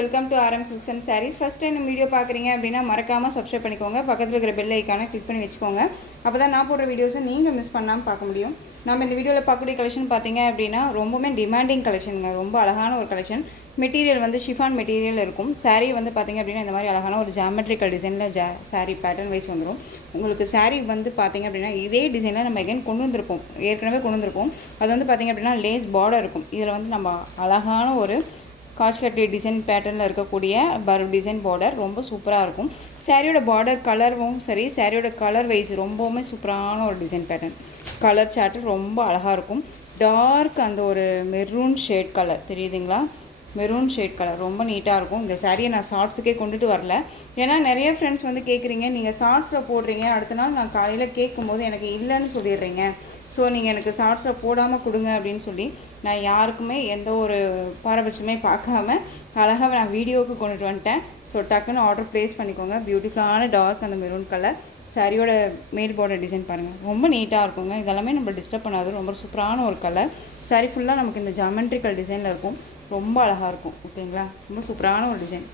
Welcome to RM Silks and Sarees. First time video பார்க்குறீங்க அப்படின்னா மறக்காமல் சப்ஸ்கிரைப் பண்ணிக்கோங்க. பக்கத்தில் இருக்கிற பெல் ஐக்கானை கிளிக் பண்ணி வச்சுக்கோங்க. அப்போ தான் நான் போடுற வீடியோஸை நீங்கள் மிஸ் பண்ணாமல் பார்க்க முடியும். நம்ம இந்த வீடியோவில் பார்க்கக்கூடிய கலெக்ஷன் பார்த்தீங்க அப்படின்னா ரொம்பவுமே டிமாண்டிங் கலெக்ஷனுங்க. ரொம்ப அழகான ஒரு கலெக்ஷன். மெட்டீரியல் வந்து ஷிஃபான் மெட்டீரியல் இருக்கும். சாரீ வந்து பார்த்திங்க அப்படின்னா இந்த மாதிரி அழகான ஒரு ஜாமெட்ரிக்கல் டிசைனில் சாரீ பேட்டர்ன் வைஸ் வந்துடும். உங்களுக்கு சாரீ வந்து பார்த்திங்க அப்படின்னா இதே டிசைனில் நம்ம எகைன் கொண்டு வந்திருப்போம், ஏற்கனவே கொண்டு வந்திருப்போம். அது வந்து பார்த்திங்க அப்படின்னா லேஸ் பார்டர் இருக்கும். இதில் வந்து நம்ம அழகான ஒரு காஷ்கட்டி டிசைன் பேட்டர்னில் இருக்கக்கூடிய டிசைன் பார்டர் ரொம்ப சூப்பராக இருக்கும். சாரியோட பார்டர் கலரும் சரி, சாரியோட கலர் வைஸ் ரொம்பவுமே சூப்பரான ஒரு டிசைன் பேட்டர்ன். கலர் சார்ட்டு ரொம்ப அழகாக இருக்கும். டார்க் அந்த ஒரு மெரூன் ஷேட் கலர் தெரியுதுங்களா? மெரூன் ஷேட் கலர் ரொம்ப நீட்டாக இருக்கும். இந்த சாரியை நான் ஷார்ட்ஸுக்கே கொண்டுட்டு வரல, ஏன்னா நிறைய ஃப்ரெண்ட்ஸ் வந்து கேட்குறீங்க, நீங்கள் ஷார்ட்ஸில் போடுறீங்க, அடுத்த நாள் நான் காலையில் கேட்கும்போது எனக்கு இல்லைன்னு சொல்லிடுறீங்க. ஸோ நீங்கள் எனக்கு ஷார்ட்ஸில் போடாமல் கொடுங்க அப்படின்னு சொல்லி நான் யாருக்குமே எந்த ஒரு பாரபட்சமே பார்க்காம அழகாக நான் வீடியோவுக்கு கொண்டுட்டு வந்துட்டேன். ஸோ டக்குன்னு ஆர்டர் ப்ளேஸ் பண்ணிக்கோங்க. பியூட்டிஃபுல்லான டார்க் அந்த மெரூன் கலர் சாரியோட மேல் பார்டர் டிசைன் பாருங்கள், ரொம்ப நீட்டாக இருக்குங்க. இதெல்லாமே நம்ம டிஸ்டர்ப் பண்ணாது, ரொம்ப சூப்பரான ஒரு கலர். சாரி ஃபுல்லாக நமக்கு இந்த ஜாமெட்ரிக்கல் டிசைனில் இருக்கும், ரொம்ப அழகாக இருக்கும். ஓகேங்களா? ரொம்ப சூப்பரான ஒரு டிசைன்.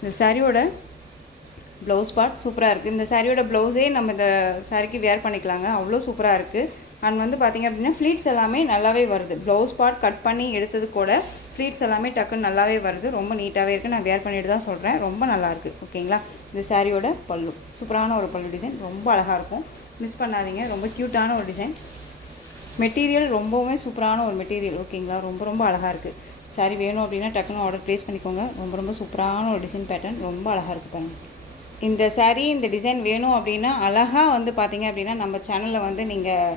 இந்த சாரியோட ப்ளவுஸ் பார்ட் சூப்பராக இருக்குது. இந்த சாரியோட ப்ளவுஸே நம்ம இந்த சாரிக்கு வேர் பண்ணிக்கலாங்க, அவ்வளோ சூப்பராக இருக்குது. அண்ட் வந்து பார்த்திங்க அப்படின்னா ஃப்ளீட்ஸ் எல்லாமே நல்லாவே வருது. ப்ளவுஸ் பார்ட் கட் பண்ணி எடுத்தது கூட ஃப்ளீட்ஸ் எல்லாமே டக்குன்னு நல்லாவே வருது, ரொம்ப நீட்டாகவே இருக்குது. நான் வேர் பண்ணிட்டு தான் சொல்கிறேன், ரொம்ப நல்லாயிருக்கு. ஓகேங்களா? இந்த சாரியோட பல்லு சூப்பரான ஒரு பல்லு டிசைன், ரொம்ப அழகாக இருக்கும், மிஸ் பண்ணாதீங்க. ரொம்ப க்யூட்டான ஒரு டிசைன். மெட்டீரியல் ரொம்பவுமே சூப்பரான ஒரு மெட்டீரியல். ஓகேங்களா? ரொம்ப ரொம்ப அழகாக இருக்குது. சாரி வேணும் அப்படின்னா டக்குன்னு ஆர்டர் ப்ளேஸ் பண்ணிக்கோங்க. ரொம்ப ரொம்ப சூப்பரான ஒரு டிசைன் பேட்டர்ன், ரொம்ப அழகாக இருக்குது பாருங்கள். இந்த சாரீ இந்த டிசைன் வேணும் அப்படின்னா அழகாக வந்து பார்த்திங்க அப்படின்னா நம்ம சேனலில் வந்து நீங்கள்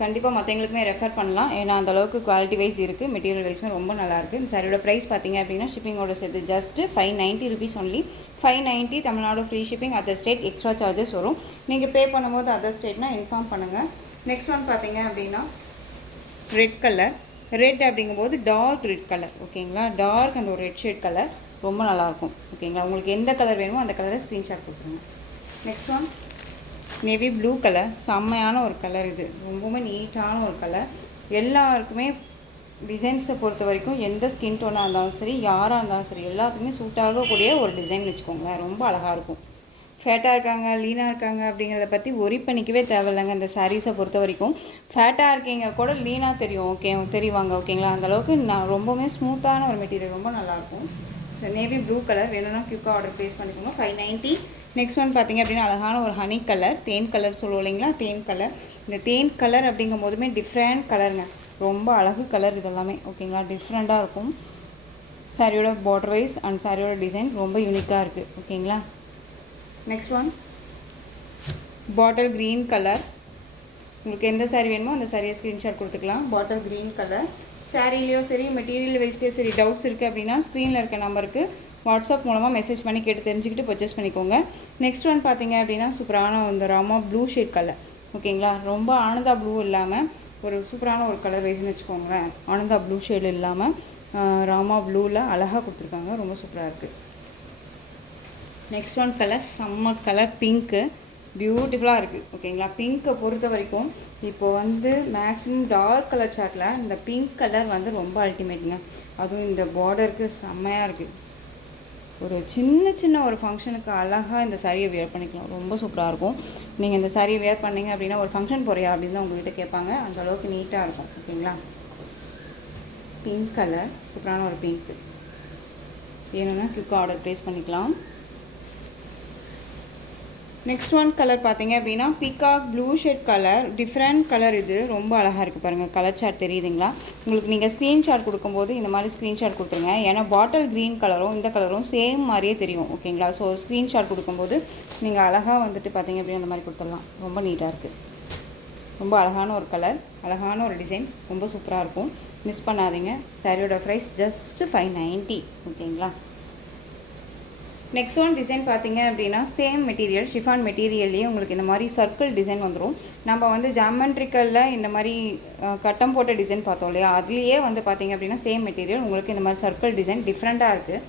கண்டிப்பாக மற்றவங்களுக்குமே ரெஃபர் பண்ணலாம். ஏன்னா அந்தளவுக்கு குவாலிட்டி வைஸ் இருக்குது, மெட்டீரியல் வைஸுமே ரொம்ப நல்லாயிருக்கு. இந்த சாரியோட ப்ரைஸ் பார்த்திங்க அப்படின்னா ஷிப்பிங்கோட சேர்த்து just 590 rupees only. 590 Tamil Nadu free shipping. Other state extra charges வரும். நீங்கள் பே பண்ணும்போது அதர் ஸ்டேட்னால் இன்ஃபார்ம் பண்ணுங்கள். நெக்ஸ்ட் ஒன் பார்த்திங்க அப்படின்னா ரெட் கலர். ரெட் அப்படிங்கும்போது டார்க் ரெட் கலர். ஓகேங்களா? டார்க் அந்த ஒரு ரெட் ஷேட் கலர் ரொம்ப நல்லாயிருக்கும். ஓகேங்களா? உங்களுக்கு எந்த கலர் வேணுமோ அந்த கலரை ஸ்க்ரீன்ஷாட் கொடுத்துருங்க. Next one navy blue colour. செம்மையான ஒரு கலர், இது ரொம்பவுமே நீட்டான ஒரு கலர். எல்லாருக்குமே டிசைன்ஸை பொறுத்த வரைக்கும் எந்த ஸ்கின் டோனாக இருந்தாலும் சரி, யாராக இருந்தாலும் சரி, எல்லாத்துக்குமே சூட் ஆகக்கூடிய ஒரு டிசைன் வச்சுக்கோங்களேன், ரொம்ப அழகாக இருக்கும். ஃபேட்டாக இருக்காங்க, லீனாக இருக்காங்க அப்படிங்கிறத பற்றி ஒரி பண்ணிக்கவே தேவையில்லைங்க. இந்த சாரீஸை பொறுத்த வரைக்கும் ஃபேட்டாக இருக்கீங்க கூட லீனாக தெரியும், ஓகே தெரிவாங்க. ஓகேங்களா? அந்தளவுக்கு நான் ரொம்பவுமே ஸ்மூத்தான ஒரு மெட்டீரியல், ரொம்ப நல்லாயிருக்கும். ஸோ நேவி ப்ளூ கலர் வேணும்னா குயிக்காக ஆர்டர் ப்ளேஸ் பண்ணிக்கோங்க. 590. நெக்ஸ்ட் ஒன் பார்த்திங்க அப்படின்னா அழகான ஒரு ஹனி கலர், தேன் கலர் சொல்லுவோம் இல்லைங்களா? தேன் கலர். இந்த தேன் கலர் அப்படிங்கும் போதுமே டிஃப்ரெண்ட் கலருங்க, ரொம்ப அழகு கலர் இதெல்லாமே. ஓகேங்களா? டிஃப்ரெண்ட்டாக இருக்கும். சாரியோட பார்டர் வைஸ் அண்ட் சாரியோட டிசைன் ரொம்ப யூனிக்காக இருக்குது. ஓகேங்களா? Next one bottle green colour. உங்களுக்கு எந்த சாரீ வேணுமோ அந்த சாரியை ஸ்க்ரீன்ஷாட் கொடுத்துக்கலாம். Bottle green colour. சாரீலையோ சரி, மெட்டீரியல் வைஸ்க்கே சரி, டவுட்ஸ் இருக்குது அப்படின்னா ஸ்க்ரீனில் இருக்க நம்பருக்கு வாட்ஸ்அப் மூலமாக மெசேஜ் பண்ணி கேட்டு தெரிஞ்சுக்கிட்டு பர்ச்சேஸ் பண்ணிக்கோங்க. நெக்ஸ்ட் ஒன் பார்த்திங்க அப்படின்னா சூப்பரான இந்த ராமா ப்ளூ ஷேட் கலர். ஓகேங்களா? ரொம்ப ஆனந்தா ப்ளூ இல்லாமல் ஒரு சூப்பரான ஒரு கலர் வைஸ்ன்னு வச்சுக்கோங்களேன். ஆனந்தா ப்ளூ ஷேடு இல்லாமல் ராமா ப்ளூவில் அழகாக கொடுத்துருக்காங்க, ரொம்ப சூப்பராக இருக்குது. நெக்ஸ்ட் ஒன் கலர் செம்ம கலர், பிங்க்கு, பியூட்டிஃபுல்லாக இருக்குது. ஓகேங்களா? பிங்க்கை பொறுத்த வரைக்கும் இப்போ வந்து மேக்ஸிமம் டார்க் கலர் சார்ட்டில் இந்த பிங்க் கலர் வந்து ரொம்ப அல்டிமேட்டுங்க. அதுவும் இந்த பார்டருக்கு செம்மையாக இருக்குது. ஒரு சின்ன ஒரு ஃபங்க்ஷனுக்கு அழகாக இந்த சாரியை வேர் பண்ணிக்கலாம், ரொம்ப சூப்பராக இருக்கும். நீங்கள் இந்த சாரியை வேர் பண்ணிங்க அப்படின்னா ஒரு ஃபங்க்ஷன் போறியா அப்படின்னு தான் உங்கள்கிட்ட கேட்பாங்க, அந்தளவுக்கு நீட்டாக இருக்கும். ஓகேங்களா? பிங்க் கலர் சூப்பரான ஒரு பிங்க்கு வேணும்னா குயிக்காக ஆர்டர் ப்ளேஸ் பண்ணிக்கலாம். நெக்ஸ்ட் ஒன் கலர் பார்த்திங்க அப்படின்னா peacock blue shade colour, different colour. இது ரொம்ப அழகாக இருக்குது பாருங்கள். கலர் சார்ட் தெரியுதுங்களா உங்களுக்கு? நீங்கள் ஸ்க்ரீன்ஷாட் கொடுக்கும்போது இந்த மாதிரி ஸ்க்ரீன்ஷாட் கொடுத்துருங்க, ஏன்னா பாட்டில் க்ரீன் கலரும் இந்த கலரும் சேம் மாதிரியே தெரியும். ஓகேங்களா? ஸோ ஸ்க்ரீன்ஷாட் கொடுக்கும்போது நீங்கள் அழகாக வந்துட்டு பார்த்திங்க அப்படின்னா அந்த மாதிரி கொடுத்துடலாம். ரொம்ப நீட்டாக இருக்குது, ரொம்ப அழகான ஒரு கலர், அழகான ஒரு டிசைன், ரொம்ப சூப்பராக இருக்கும், மிஸ் பண்ணாதீங்க. சாரியோட ப்ரைஸ் ஜஸ்ட்டு 590. ஓகேங்களா? நெக்ஸ்ட் ஒன் டிசைன் பார்த்திங்க அப்படின்னா சேம் மெட்டீரியல், ஷிஃபான் மெட்டீரியல்லையே உங்களுக்கு இந்த மாதிரி சர்க்கிள் டிசைன் வந்துடும். நம்ம வந்து ஜாமெட்ரிக்கலில் இந்த மாதிரி கட்டம் போட்ட டிசைன் பார்த்தோம் இல்லையா, அதுலேயே வந்து பார்த்திங்க அப்படின்னா சேம் மெட்டீரியல் உங்களுக்கு இந்த மாதிரி சர்க்கிள் டிசைன் டிஃப்ரெண்ட்டாக இருக்குது.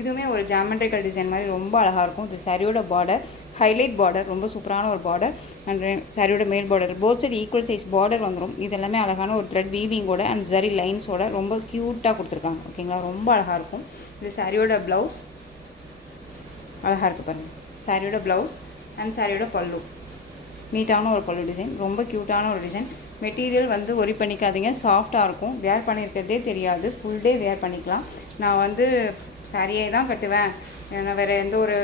இதுவுமே ஒரு ஜாமெட்ரிக்கல் டிசைன் மாதிரி ரொம்ப அழகாக இருக்கும். இது சாரியோட பார்டர் ஹைலைட் பார்டர், ரொம்ப சூப்பரான ஒரு பார்டர். அண்ட் சாரியோட மேல் border both side equal size border வந்துடும். இது எல்லாமே அழகான ஒரு த்ரெட் வீவிங்கோட அண்ட் ஜரி லைன்ஸோட ரொம்ப க்யூட்டாக கொடுத்துருக்காங்க. ஓகேங்களா? ரொம்ப அழகாக இருக்கும். இது சாரியோட ப்ளவுஸ். அழகாக இருக்குது பாருங்கள். சாரியோட ப்ளவுஸ் அண்ட் சாரியோட பல்லு. நீட்டான ஒரு பல்லு டிசைன், ரொம்ப க்யூட்டான ஒரு டிசைன். மெட்டீரியல் வந்து ஒரி பண்ணிக்காதீங்க, சாஃப்டாக இருக்கும். வேர் பண்ணியிருக்கிறதே தெரியாது, ஃபுல் டே வேர் பண்ணிக்கலாம். நான் வந்து சாரியே தான் கட்டுவேன், நான் வேறு எந்த ஒரு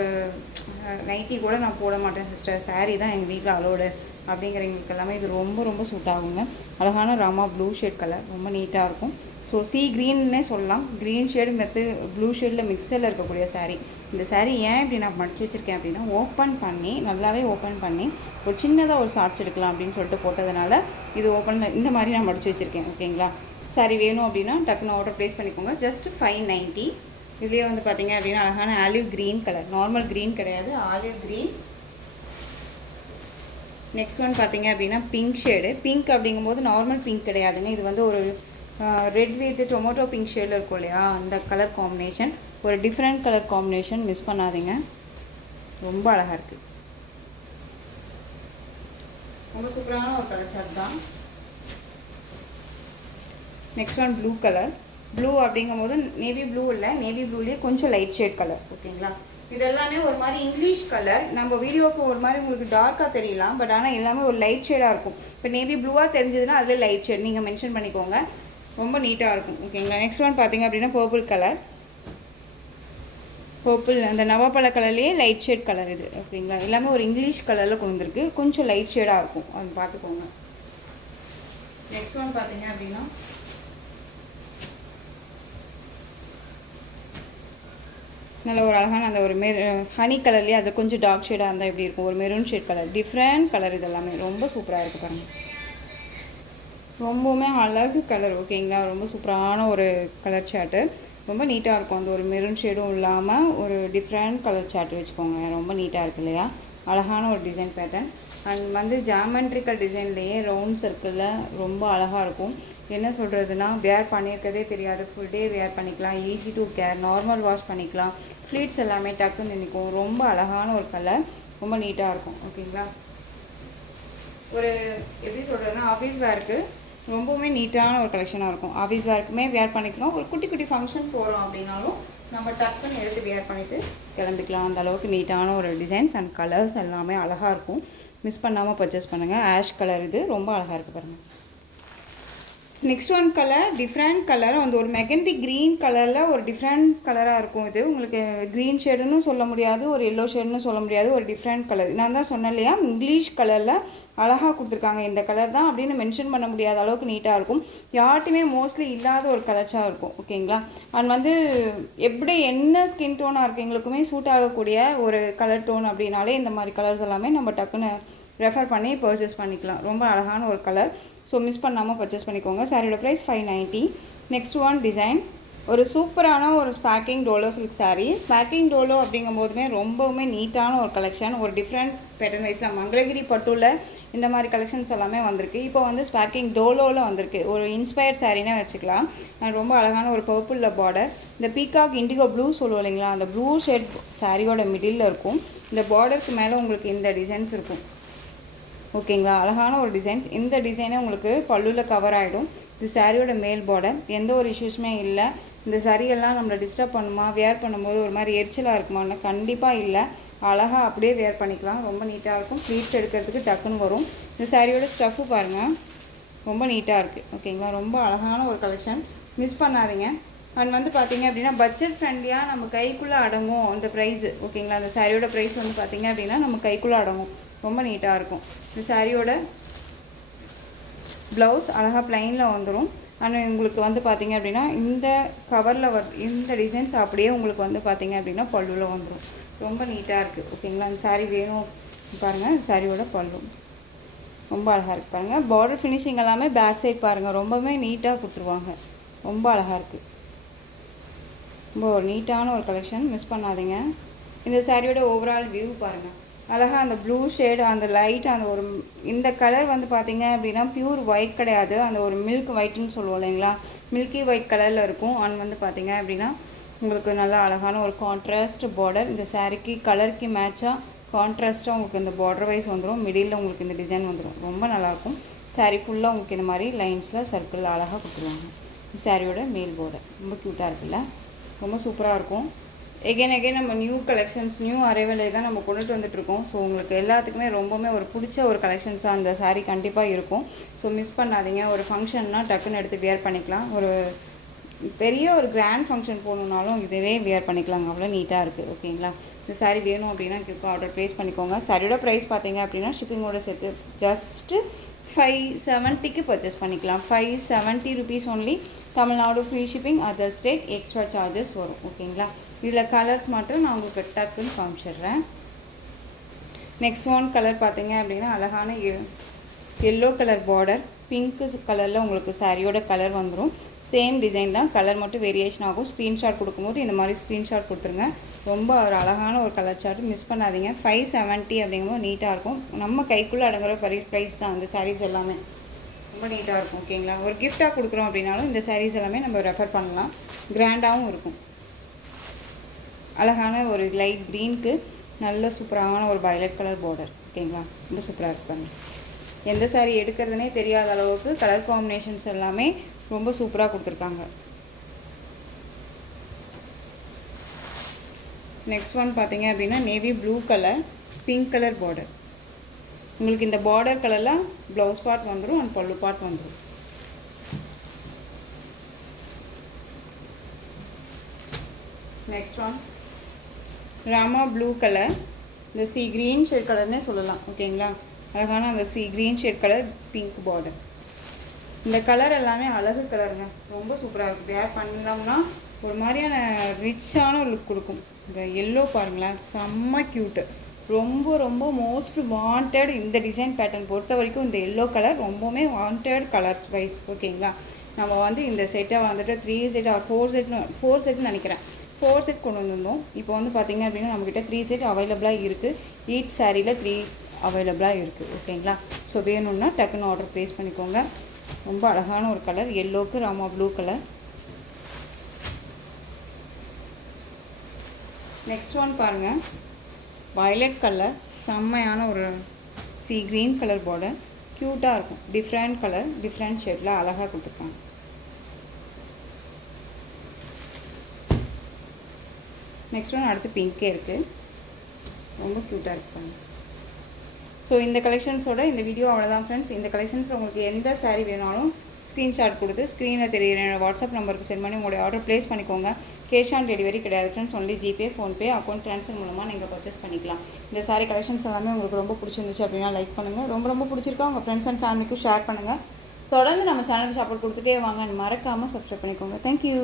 நைட்டி கூட நான் போட மாட்டேன் சிஸ்டர், சாரீ தான் எங்கள் வீட்டில் அலோடு அப்படிங்கிறவங்களுக்கு எல்லாமே இது ரொம்ப ரொம்ப சூட் ஆகுங்க. அழகான ராமா ப்ளூ ஷேட் கலர், ரொம்ப நீட்டாக இருக்கும். ஸோ சி க்ரீன்னே சொல்லலாம். க்ரீன் ஷேடு மெத்து ப்ளூ ஷேடில் மிக்சரில் இருக்கக்கூடிய சாரீ. இந்த சாரீ ஏன் இப்படி நான் மடிச்சு வச்சுருக்கேன் அப்படின்னா, ஓப்பன் பண்ணி நல்லாவே ஓப்பன் பண்ணி ஒரு சின்னதாக ஒரு ஷார்ட்ஸ் எடுக்கலாம் அப்படின்னு சொல்லிட்டு போட்டதுனால இது ஓப்பன் இந்த மாதிரி நான் மடிச்சு வச்சுருக்கேன். ஓகேங்களா? சாரீ வேணும் அப்படின்னா டக்குன்னு ஆர்டர் ப்ளேஸ் பண்ணிக்கோங்க. ஜஸ்ட் 590. இதுலேயே வந்து பார்த்தீங்க அப்படின்னா அழகான olive green colour, normal green கிடையாது, ஆலிவ் க்ரீன். நெக்ஸ்ட் ஒன் பார்த்தீங்க அப்படின்னா பிங்க் ஷேடு. பிங்க் அப்படிங்கும்போது நார்மல் பிங்க் கிடையாதுங்க, இது வந்து ஒரு ரெட் வித் டொமேட்டோ பிங்க் ஷேடில் இருக்கும் இல்லையா, அந்த கலர் காம்பினேஷன். ஒரு டிஃப்ரெண்ட் கலர் காம்பினேஷன், மிஸ் பண்ணாதீங்க. ரொம்ப அழகாக இருக்குது, ரொம்ப சூப்பரான ஒரு கலர் சார்ட் தான். Next one blue colour. Blue அப்படிங்கும்போது நேவி ப்ளூ இல்லை, நேவி ப்ளூலேயே கொஞ்சம் லைட் ஷேட் கலர். ஓகேங்களா? இது எல்லாமே ஒரு மாதிரி இங்கிலீஷ் கலர். நம்ம வீடியோவுக்கு ஒரு மாதிரி உங்களுக்கு டார்க்காக தெரியலாம், பட் ஆனால் எல்லாமே ஒரு லைட் ஷேடாக இருக்கும். இப்போ நேவி ப்ளூவாக தெரிஞ்சதுன்னா அதில் லைட் ஷேட் நீங்கள் மென்ஷன் பண்ணிக்கோங்க, ரொம்ப நீட்டாக இருக்கும். ஓகேங்களா? நெக்ஸ்ட் ஒன் பார்த்தீங்க அப்படின்னா பர்பிள் கலர். பர்பிள் அந்த நவாப்பழ கலர்லேயே லைட் ஷேட் கலர் இது. ஓகேங்களா? எல்லாமே ஒரு இங்கிலீஷ் கலரில் கொண்டு வந்துருக்கு, கொஞ்சம் லைட் ஷேடாக இருக்கும், அது பார்த்துக்கோங்க. நெக்ஸ்ட் ஒன் பார்த்தீங்க அப்படின்னா நல்ல ஒரு அழகான அந்த ஒரு ஹனி கலர்லேயே அது கொஞ்சம் டார்க் ஷேடாக இருந்தால் எப்படி இருக்கும், ஒரு maroon shade colour, different colour. இது எல்லாமே ரொம்ப சூப்பராக இருக்குது பாருங்கள், ரொம்பவுமே அழகு கலர். ஓகேங்களா? ரொம்ப சூப்பரான ஒரு கலர் சார்ட்டு, ரொம்ப நீட்டாக இருக்கும். அந்த ஒரு மெரூன் ஷேடும் இல்லாமல் ஒரு டிஃப்ரெண்ட் கலர் சார்ட் வச்சுக்கோங்க, ரொம்ப நீட்டாக இருக்குது இல்லையா? அழகான ஒரு டிசைன் பேட்டர்ன். அண்ட் வந்து ஜாமெண்ட்ரிக்கல் டிசைன்லேயே ரவுண்ட் சர்க்கிளில் ரொம்ப அழகாக இருக்கும். என்ன சொல்கிறதுனா, வேர் பண்ணியிருக்கதே தெரியாது, ஃபுல் டே வேர் பண்ணிக்கலாம், easy to care, normal wash பண்ணிக்கலாம், ஃப்ளீட்ஸ் எல்லாமே டக்குன்னு நிற்கும். ரொம்ப அழகான ஒரு கலர், ரொம்ப நீட்டாக இருக்கும். ஓகேங்களா? ஒரு எப்படி சொல்கிறதுனா, ஆஃபீஸ் வேருக்கு ரொம்பவுமே நீட்டான ஒரு கலெக்ஷனாக இருக்கும். ஆஃபீஸ் வேர்க்குமே வேர் பண்ணிக்கலாம், ஒரு குட்டி குட்டி ஃபங்க்ஷன் போகிறோம் அப்படின்னாலும் நம்ம டக்குன்னு எடுத்து வேர் பண்ணிவிட்டு கிளம்பிக்கலாம். அந்த அளவுக்கு நீட்டான ஒரு டிசைன்ஸ் அண்ட் கலர்ஸ் எல்லாமே அழகாக இருக்கும். மிஸ் பண்ணாமல் பர்ச்சேஸ் பண்ணுங்கள். ஆஷ் கலர் இது ரொம்ப அழகாக இருக்குது பாருங்கள். Next one colour different colour, அந்த ஒரு மெகந்தி க்ரீன் கலரில் ஒரு டிஃப்ரெண்ட் கலராக இருக்கும். இது உங்களுக்கு க்ரீன் ஷேடுன்னு சொல்ல முடியாது, ஒரு எல்லோ ஷேடுன்னு சொல்ல முடியாது, ஒரு டிஃப்ரெண்ட் கலர். நான் தான் சொன்னேன் இல்லையா, இங்கிலீஷ் கலரில் அழகாக கொடுத்துருக்காங்க. இந்த கலர் தான் அப்படின்னு மென்ஷன் பண்ண முடியாத அளவுக்கு நீட்டாக இருக்கும். யார்ட்டுமே மோஸ்ட்லி இல்லாத ஒரு கலர்ஸாக இருக்கும். ஓகேங்களா? அண்ட் வந்து எப்படி என்ன ஸ்கின் டோனாக இருக்கவங்களுக்குமே சூட் ஆகக்கூடிய ஒரு கலர் டோன் அப்படின்னாலே இந்த மாதிரி கலர்ஸ் எல்லாமே நம்ம டக்குன்னு ரெஃபர் பண்ணி பர்ச்சேஸ் பண்ணிக்கலாம். ரொம்ப அழகான ஒரு கலர். ஸோ மிஸ் பண்ணாமல் பர்ச்சேஸ் பண்ணிக்கோங்க. சாரியோட ப்ரைஸ் 590. நெக்ஸ்ட் ஒன் டிசைன், ஒரு சூப்பரான ஒரு sparking Dolo silk sari. Sparking Dolo அப்படிங்கும் போதுமே ரொம்பவுமே நீட்டான ஒரு கலெக்ஷன், ஒரு டிஃப்ரெண்ட் பேட்டர்ன் வைஸில் மங்களகிரி பட்டுவில் இந்த மாதிரி கலெக்ஷன்ஸ் எல்லாமே வந்திருக்கு. இப்போ வந்து ஸ்பார்க்கிங் டோலோவில் வந்திருக்கு. ஒரு இன்ஸ்பயர்ட் சாரீனே வச்சுக்கலாம். ரொம்ப அழகான ஒரு பர்பிளில் பார்டர், இந்த பீகாக் இண்டிகோ ப்ளூ சொல்லுவோம் இல்லைங்களா, அந்த ப்ளூ ஷேட் சாரியோட மிடில் இருக்கும். இந்த பார்டருக்கு மேலே உங்களுக்கு இந்த டிசைன்ஸ் இருக்கும். ஓகேங்களா? அழகான ஒரு டிசைன்ஸ். இந்த டிசைனே உங்களுக்கு பல்லுவில் கவர் ஆகிடும். இது சாரியோட மேல் பார்டர், எந்த ஒரு இஷ்யூஸுமே இல்லை. இந்த சாரியெல்லாம் நம்மளை டிஸ்டர்ப் பண்ணுமா, வேர் பண்ணும்போது ஒரு மாதிரி எரிச்சலாக இருக்குமான்னு கண்டிப்பாக இல்லை. அழகாக அப்படியே வேர் பண்ணிக்கலாம், ரொம்ப நீட்டாக இருக்கும். ப்ளீட்ஸ் எடுக்கிறதுக்கு டக்குன்னு வரும். இந்த சாரியோட ஸ்டஃப்பு பாருங்கள், ரொம்ப நீட்டாக இருக்குது. ஓகேங்களா? ரொம்ப அழகான ஒரு கலெக்ஷன், மிஸ் பண்ணாதீங்க. அண்ட் வந்து பார்த்தீங்க அப்படின்னா பட்ஜெட் ஃப்ரெண்ட்லியாக நம்ம கைக்குள்ளே அடங்கும் அந்த ப்ரைஸு. ஓகேங்களா? அந்த சாரியோட ப்ரைஸ் வந்து பார்த்தீங்க அப்படின்னா நம்ம கைக்குள்ளே அடங்கும், ரொம்ப நீட்டாக இருக்கும். இந்த சாரியோட ப்ளவுஸ் அழகாக ப்ளைனில் வந்துடும். ஆனால் உங்களுக்கு வந்து பார்த்தீங்க அப்படின்னா இந்த கவரில் இந்த டிசைன்ஸ் அப்படியே உங்களுக்கு வந்து பார்த்தீங்க அப்படின்னா பல்லுவில் வந்துடும். ரொம்ப நீட்டாக இருக்குது. ஓகேங்களா? அந்த சாரீ வேணும் பாருங்கள். இந்த சாரியோட பல்லு ரொம்ப அழகாக இருக்குது பாருங்கள். பார்டர் ஃபினிஷிங் எல்லாமே பேக் சைட் பாருங்கள், ரொம்பவே நீட்டாக கொடுத்துருவாங்க. ரொம்ப அழகாக இருக்குது. ரொம்ப ஒரு நீட்டான ஒரு கலெக்ஷன், மிஸ் பண்ணாதீங்க. இந்த சாரியோட ஓவரால் வியூ பாருங்கள். அழகாக அந்த ப்ளூ ஷேடு, அந்த லைட், அந்த ஒரு இந்த கலர் வந்து பார்த்தீங்க அப்படின்னா பியூர் ஒயிட் கிடையாது, அந்த ஒரு மில்க் ஒயிட்னு சொல்லுவோம் இல்லைங்களா, மில்கி ஒயிட் கலரில் இருக்கும். அண்ட் வந்து பார்த்தீங்க அப்படின்னா உங்களுக்கு நல்லா அழகான ஒரு கான்ட்ராஸ்ட் பார்டர். இந்த சாரீக்கு கலருக்கு மேட்சாக கான்ட்ராஸ்ட்டாக உங்களுக்கு இந்த பார்டர் வைஸ் வந்துடும். மிடில் உங்களுக்கு இந்த டிசைன் வந்துடும், ரொம்ப நல்லாயிருக்கும். சாரீ ஃபுல்லாக உங்களுக்கு இந்த மாதிரி லைன்ஸில் சர்க்கிள் அழகாக கொடுத்துருவாங்க. சாரியோட மேல் பார்டர் ரொம்ப க்யூட்டாக இருக்குல்ல. ரொம்ப சூப்பராக இருக்கும். எகெயின் நம்ம நியூ கலெக்ஷன்ஸ் நியூ அரைவலை தான் நம்ம கொண்டுட்டு வந்துட்டுருக்கோம். ஸோ உங்களுக்கு எல்லாத்துக்குமே ரொம்பவுமே ஒரு பிடிச்ச ஒரு கலெக்ஷன்ஸாக அந்த saree கண்டிப்பாக இருக்கும். ஸோ மிஸ் பண்ணாதீங்க. ஒரு ஃபங்க்ஷன்னா டக்குன்னு எடுத்து வியர் பண்ணிக்கலாம். ஒரு பெரிய ஒரு கிராண்ட் ஃபங்க்ஷன் போகணுன்னாலும் இதுவே வியர் பண்ணிக்கலாங்க. அவ்வளோ நீட்டாக இருக்குது. ஓகேங்களா? இந்த saree வேணும் அப்படின்னா குயிக்காக ஆர்டர் ப்ளேஸ் பண்ணிக்கோங்க. சாரியோட ப்ரைஸ் பார்த்தீங்க அப்படின்னா ஷிப்பிங்கோட சேர்த்து ஜஸ்ட்டு 570க்கு பர்ச்சேஸ் பண்ணிக்கலாம். 570 rupees only. Tamil Nadu free shipping, other state extra charges வரும். ஓகேங்களா? இதில் கலர்ஸ் மட்டும் நான் உங்களுக்கு டக்குன்னு காமிச்சிடுறேன். நெக்ஸ்ட் ஒன் கலர் பார்த்தீங்க அப்படின்னா அழகான எல்லோ கலர் பார்டர், பிங்க்கு கலரில் உங்களுக்கு சாரியோட கலர் வந்துடும். சேம் டிசைன் தான், கலர் மட்டும் வேரியேஷன் ஆகும். ஸ்க்ரீன்ஷாட் கொடுக்கும்போது இந்த மாதிரி ஸ்க்ரீன்ஷாட் கொடுத்துருங்க. ரொம்ப ஒரு அழகான ஒரு கலர் சார்ட், மிஸ் பண்ணாதீங்க. 570 அப்படிங்கும்போது நீட்டாக இருக்கும். நம்ம கைக்குள்ளே அடங்குற ப்ரைஸ் தான் அந்த சாரீஸ் எல்லாமே. ரொம்ப நீட்டாக இருக்கும். ஓகேங்களா? ஒரு கிஃப்டாக கொடுக்குறோம் அப்படின்னாலும் இந்த சாரீஸ் எல்லாமே நம்ம ரெஃபர் பண்ணலாம். கிராண்டாகவும் இருக்கும். அழகான ஒரு லைட் க்ரீனுக்கு நல்ல சூப்பரான ஒரு வயலட் கலர் பார்டர். ஓகேங்களா? ரொம்ப சூப்பராக இருப்பாங்க. எந்த சாரீ எடுக்கிறதுனே தெரியாத அளவுக்கு கலர் காம்பினேஷன்ஸ் எல்லாமே ரொம்ப சூப்பராக கொடுத்துருக்காங்க. நெக்ஸ்ட் ஒன் பார்த்தீங்க அப்படின்னா navy blue colour, pink colour border. உங்களுக்கு இந்த பார்டர் கலரில் ப்ளவுஸ் பார்ட் வந்துடும் அண்ட் பல்லு பார்ட் வந்துடும். Next one Rama blue colour, இந்த சி க்ரீன் ஷேட் கலர்னே சொல்லலாம். ஓகேங்களா? அழகான அந்த C green shade colour, pink border. இந்த கலர் எல்லாமே அழகு கலருங்க. ரொம்ப சூப்பராக இருக்குது. வேர் பண்ணோம்னா ஒரு மாதிரியான ரிச்சான லுக் கொடுக்கும். இந்த எல்லோ பாருங்களேன், செம்ம க்யூட்டு. ரொம்ப ரொம்ப மோஸ்ட் வாண்டட். இந்த டிசைன் பேட்டர்ன் பொறுத்த வரைக்கும் இந்த எல்லோ கலர் ரொம்பவுமே வாண்டட் கலர்ஸ் வைஸ். ஓகேங்களா? நம்ம வந்து இந்த செட்டை வந்துட்டு 3 செட் ஆர் 4 செட்னு நினைக்கிறேன். 4 செட் கொண்டு வந்திருந்தோம். இப்போ வந்து பார்த்திங்க அப்படின்னா நம்மக்கிட்ட 3 செட் அவைலபிளாக இருக்குது. ஈச் சாரியில் 3 அவைலபிளாக இருக்குது. ஓகேங்களா? ஸோ வேணும்னா டக்குன்னு ஆர்டர் ப்ளேஸ் பண்ணிக்கோங்க. ரொம்ப அழகான ஒரு கலர், எல்லோவுக்கு ராமா ப்ளூ கலர். நெக்ஸ்ட் ஒன் பாருங்கள், வயலட் கலர், செம்மையான ஒரு சி க்ரீன் கலர் பார்டர், க்யூட்டாக இருக்கும். டிஃப்ரெண்ட் கலர், டிஃப்ரெண்ட் ஷேப்பில் அழகாக கொடுத்துருக்காங்க. நெக்ஸ்ட் ஒன் அடுத்து பிங்க்கே இருக்குது. ரொம்ப க்யூட்டாக இருப்பாங்க. ஸோ இந்த கலெக்ஷன்ஸோட இந்த வீடியோ அவ்வளோதான் ஃப்ரெண்ட்ஸ். இந்த கலெக்ஷன்ஸில் உங்களுக்கு எந்த சாரீ வேணாலும் ஸ்க்ரீன்ஷாட் கொடுத்து ஸ்க்ரீனில் தெரியுற என்னோடய வாட்ஸ்அப் நம்பருக்கு சென்ட் பண்ணி உங்களுடைய ஆர்டர் ப்ளேஸ் பண்ணிக்கோங்க. கேஷ் ஆன் டெலிவரி கிடையாது friends. Only GPay, PhonePe, account transfer மூலமாக நீங்கள் பர்ச்சேஸ் பண்ணிக்கலாம். இந்த சாரீ கலெக்ஷன்ஸ் எல்லாமே உங்களுக்கு ரொம்ப பிடிச்சிருந்துச்சு அப்படின்னா லைக் பண்ணுங்கள். ரொம்ப பிடிச்சிருக்கா உங்கள் ஃப்ரெண்ட்ஸ் அண்ட் ஃபேமிலிக்கும் ஷேர் பண்ணுங்கள். தொடர்ந்து நம்ம சேனலுக்கு சப்போர்ட் கொடுத்துட்டே வாங்க. மறக்காமல் சப்ஸ்கிரைப் பண்ணிக்கோங்க. தேங்க்யூ.